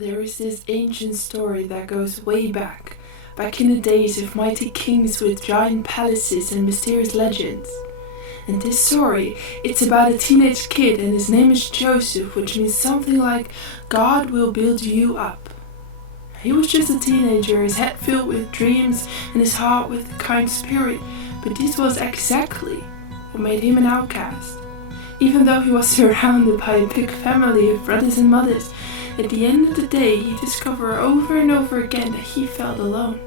There is this ancient story that goes way back in the days of mighty kings with giant palaces and mysterious legends. And this story, it's about a teenage kid and his name is Joseph, which means something like God will build you up. He was just a teenager, his head filled with dreams and his heart with a kind spirit, but this was exactly what made him an outcast. Even though he was surrounded by a big family of brothers and mothers, at the end of the day he discovered over and over again that he felt alone.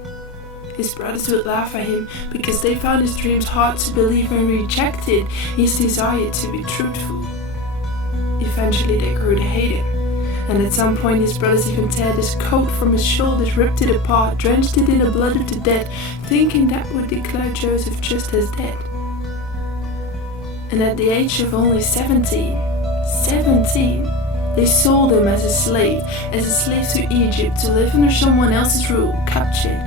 His brothers would laugh at him because they found his dreams hard to believe and rejected his desire to be truthful. Eventually they grew to hate him, and at some point his brothers even teared his coat from his shoulders, ripped it apart, drenched it in the blood of the dead, thinking that would declare Joseph just as dead. And at the age of only 17, they sold him as a slave to Egypt to live under someone else's rule, captured,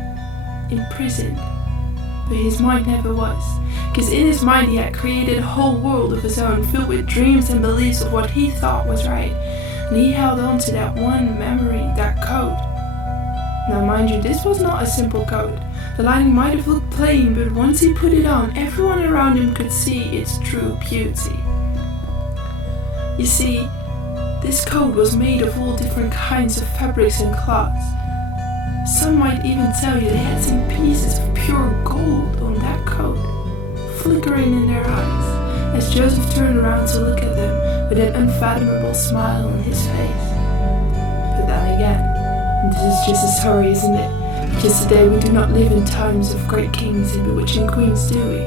imprisoned. But his mind never was, because in his mind he had created a whole world of his own filled with dreams and beliefs of what he thought was right, and he held on to that one memory, that code. Now mind you, this was not a simple code. The lining might have looked plain, but once he put it on, everyone around him could see its true beauty. You see, this code was made of all different kinds of fabrics and cloths. Some might even tell you they had some pieces of pure gold on that code, flickering in their eyes, as Joseph turned around to look at them with an unfathomable smile on his face. But then again, this is just a story, isn't it? Because today we do not live in times of great kings and bewitching queens, do we?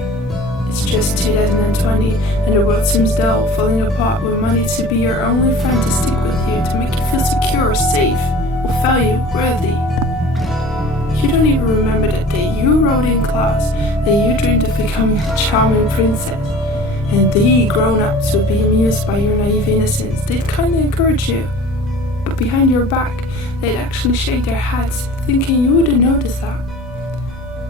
It's just 2020 and the world seems dull, falling apart with money to be your only friend to stick with you, to make you feel secure, safe, or value worthy. You don't even remember that day you wrote in class that you dreamed of becoming a charming princess, and the grown-ups would be amused by your naive innocence. They'd kindly encourage you, but behind your back they'd actually shake their heads, thinking you wouldn't notice that.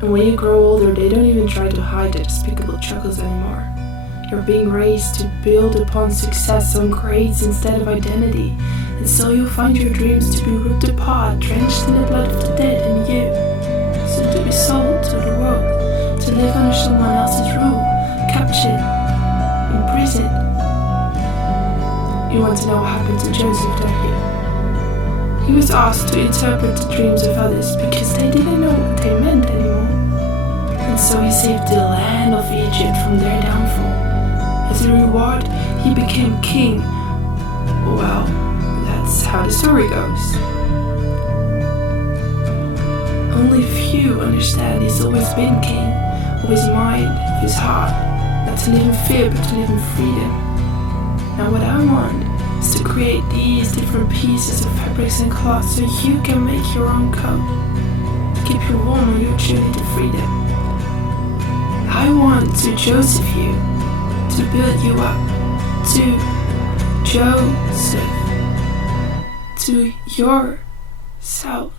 And when you grow older, they don't even try to hide their despicable chuckles anymore. You're being raised to build upon success on grades instead of identity, and so you'll find your dreams to be ripped apart, drenched in the blood of the dead and you. So to be sold to the world, to live under someone else's rule, captured, imprisoned. You want to know what happened to Joseph, don't you? He was asked to interpret the dreams of others because they didn't know what they meant anymore. And so he saved the land of Egypt from their downfall. As a reward, he became king. Well, that's how the story goes. Only few understand he's always been king of his mind, of his heart, not to live in fear but to live in freedom. Now what I want is to create these different pieces of fabrics and cloths so you can make your own coat, keep you warm on your journey to freedom. I want to Joseph you, to build you up, to Joseph, to yourself.